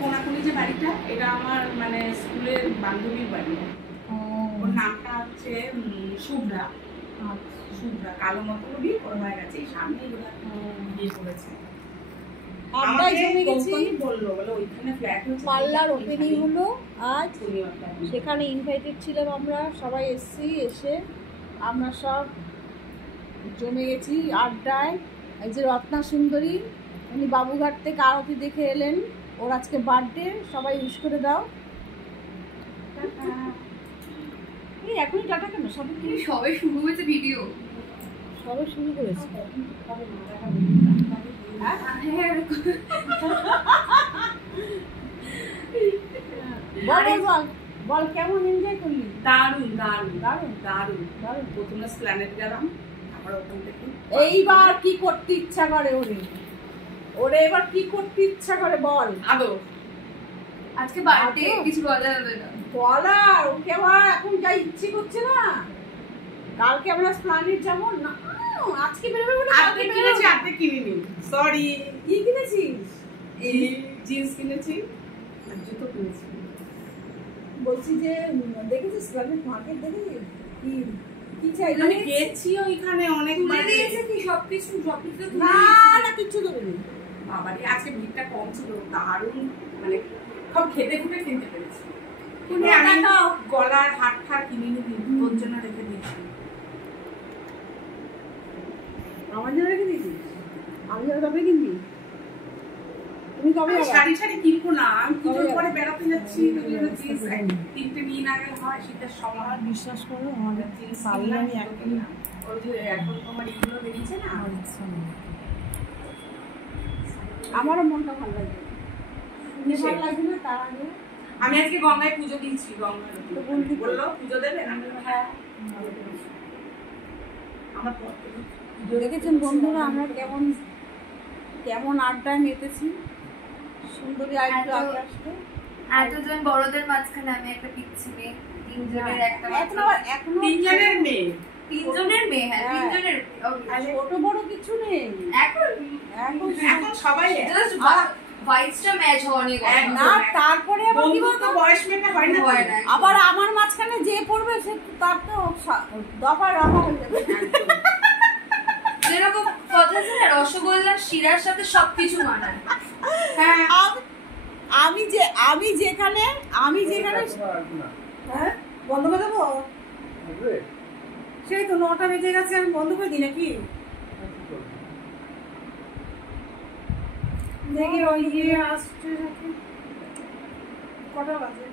কোনাকুনি যে বাড়িটা, এটা আমার মানে স্কুলের বান্ধবীর বাড়ি। ওর নামটা হচ্ছে শুভ্রা। শুভ্রা কালো মতো বিয়ে করে হয়ে গেছে, এই সামনে বিয়ে করেছে। পার্লার ওপেনিং হলো আজ, সেখানে ইনভাইটেড ছিলাম আমরা সবাই, এসছি। এসে আমরা সব জমে গেছি আড্ডায়। এই যে রত্না সুন্দরী, উনি বাবুঘাট থেকে আরতি দেখে এলেন, ওর আজকে বার্থডে, সবাই উইশ করে দাও। এই এখনই টাটা কেন? সবে শুরু হয়েছে ভিডিও, সবে শুরু করেছে। বল কেমন এনজয় করলি? দারুণ দারুণ দারুণ দারুণ দারুণ। প্রথমে স্প্ল্যানেড গেলাম, তারপর ওখান থেকে এইবার কি করতে ইচ্ছা করে ওরে এবার কি করতে ইচ্ছা করে বল। আদৌ আজকে বার্থডে, কিছু বলা যাবে না। বলা ওকে আবার এখন যা ইচ্ছে করছে না। কালকে আমরা স্প্ল্যানেড যাবো না, আজকে বেরোবো না। আপনি কিনেছি, আপনি কিনিনি, সরি। কি কিনেছিস? এই জিন্স কিনেছি আর জুতো কিনেছি। বলছি যে দেখেছিস স্প্ল্যানেড মার্কেট, দেখেছিস কি কি চাই? আমি গেছি ওইখানে অনেকবার। দিয়েছে কি সবকিছু না না কিচ্ছু দেবেনি। বাবারে আজকে ভিড়টা কম ছিল, দারুণ মানে সব খেতে খুঁটে কিনতে পেরেছি। কিন্তু আমি গলার হাত ঠাট কিনে নিবি, তোর জন্য রেখে দিয়েছি। আমার জন্য রেখে দিয়েছিস? আমি যারা তবে কিনবি? তুমি কবে শাড়ি শাড়ি কিনবো না, আমি পুজোর পরে বেড়াতে যাচ্ছি। তিনটে নিয়ে না গেলে হয়, শীতের সময়। বিশ্বাস করো আমাদের জিন্স পার্লার আমি ওই যে এখন তোমার এগুলো বেরিয়েছে না, আমারও মনটা ভালো লাগবে। ভালো লাগবে না তার আগে আমি আজকে গঙ্গায় পুজো দিয়েছি। গঙ্গায় বললো পুজো দেবে, আমি হ্যাঁ। আমার দেখেছেন বন্ধুরা আমরা কেমন কেমন আড্ডায় মেতেছি। সুন্দরী আড্ডা আসতে এতজন বড়দের মাঝখানে আমি একটা পিচ্ছি মেয়ে, তিনজনের একটা তিনজনের মেয়ে, তিনজনের মেয়ে। হ্যাঁ তিনজনের, ছোট বড় কিছু নেই। এখন এখন সবাই জাস্ট ভাইবসটা ম্যাচ হওয়া নিয়ে কথা না। তারপরে আবার কি বলতো বয়স মেপে হয় না, আবার আমার মাঝখানে যে পড়বে সে তার তো দফা রাখা হয়ে যাবে। যেরকম কথা আছে না, রসগোল্লা শিরার সাথে সবকিছু মানায়। হ্যাঁ আমি যেখানে হ্যাঁ বন্ধ করে দেবো। সেই তো 9টা বেজে গেছে, আমি বন্ধ করে দিই নাকি? দেখি ওই আসছে কটা বাজে।